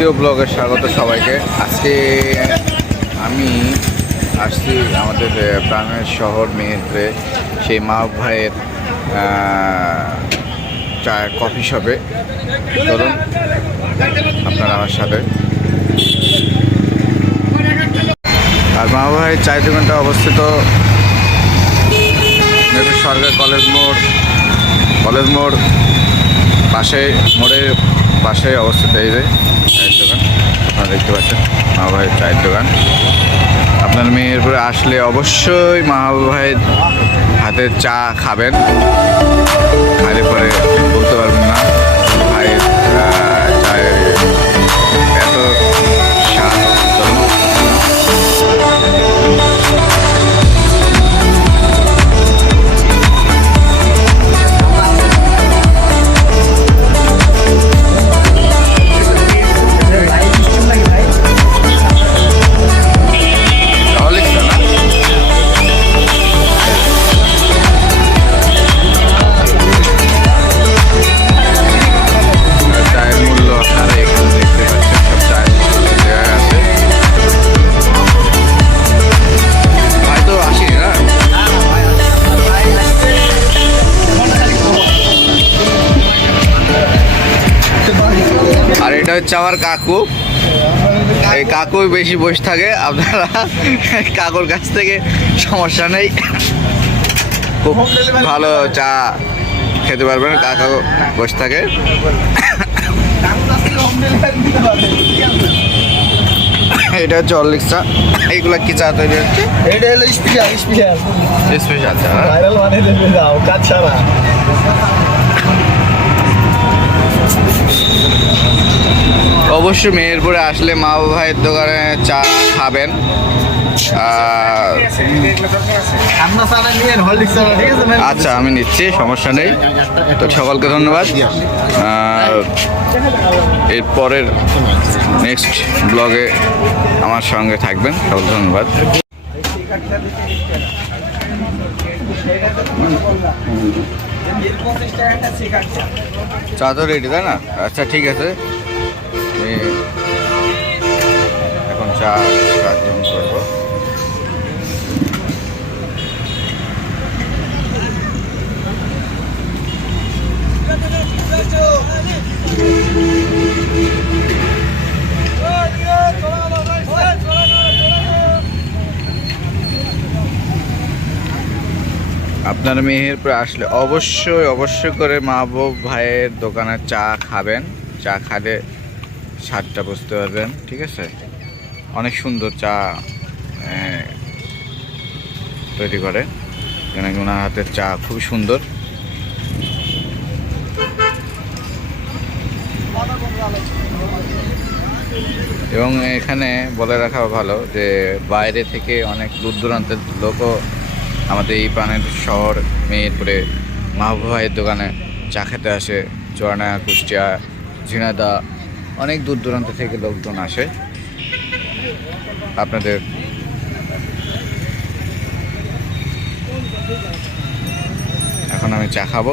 দ্বিতীয় ব্লগে স্বাগত সবাইকে। আজকে আমি আসছি আমাদের প্রাণের শহর মেহেরপুরে, সেই মাহবুব ভাইয়ের চায়ের কফি শপে। চলুন, আপনারা আমার সাথে। আর মাহবুব ভাইয়ের চায়ের দোকানটা অবস্থিত সরকার কলেজ মোড় কলেজ মোড় পাশে, মোড়ের পাশে অবস্থিত এই যে। আপনারা দেখতে পাচ্ছেন, মা ভাইয়ের চায়ের দোকান। আপনার মেয়ের মেহেরপুরে আসলে অবশ্যই মা ভাইয়ের হাতের চা খাবেন। খাইলে পরে হচ্ছে আমার কাকু। এই কাকু বেশি বসে থাকে আপনারা কাকুর কাছ থেকে সমস্যা নেই। খুব ভালো চা খেতে পারবেন কাকু বসে থাকে। এটা হচ্ছে অরলিক্স চা। এইগুলা কি চা তৈরি হচ্ছে? এটা হলো স্পেশাল স্পেশাল। স্পেশাল চা। ভাইরাল মানে দাও কাজ ছাড়া। অবশ্যই মেহেরপুরে আসলে মা ভাইয়ের দোকানে চা খাবেন। আচ্ছা আমি নিচ্ছি, সমস্যা নেই। তো সকলকে ধন্যবাদ। আর এর পরের নেক্সট ব্লগে আমার সঙ্গে থাকবেন। সকল ধন্যবাদ। চা তো রেডি তাই না? আচ্ছা ঠিক আছে। আপনার মেহেরপুরে আসলে অবশ্যই অবশ্যই করে মাহবুব ভাইয়ের দোকানে চা খাবেন। চা খালে স্বাদটা বুঝতে পারবেন, ঠিক আছে? অনেক সুন্দর চা তৈরি করে। কেন ওনার হাতের চা খুবই সুন্দর। এবং এখানে বলে রাখা ভালো যে বাইরে থেকে অনেক দূর দূরান্তের লোকও আমাদের এই প্রাণের শহর মেহেরপুরে মাহবুব ভাইয়ের দোকানে চা খেতে আসে চুয়ানা কুষ্টিয়া ঝিনাদা অনেক দূর দূরান্ত থেকে লোকজন আসে। আপনাদের এখন আমি চা খাব।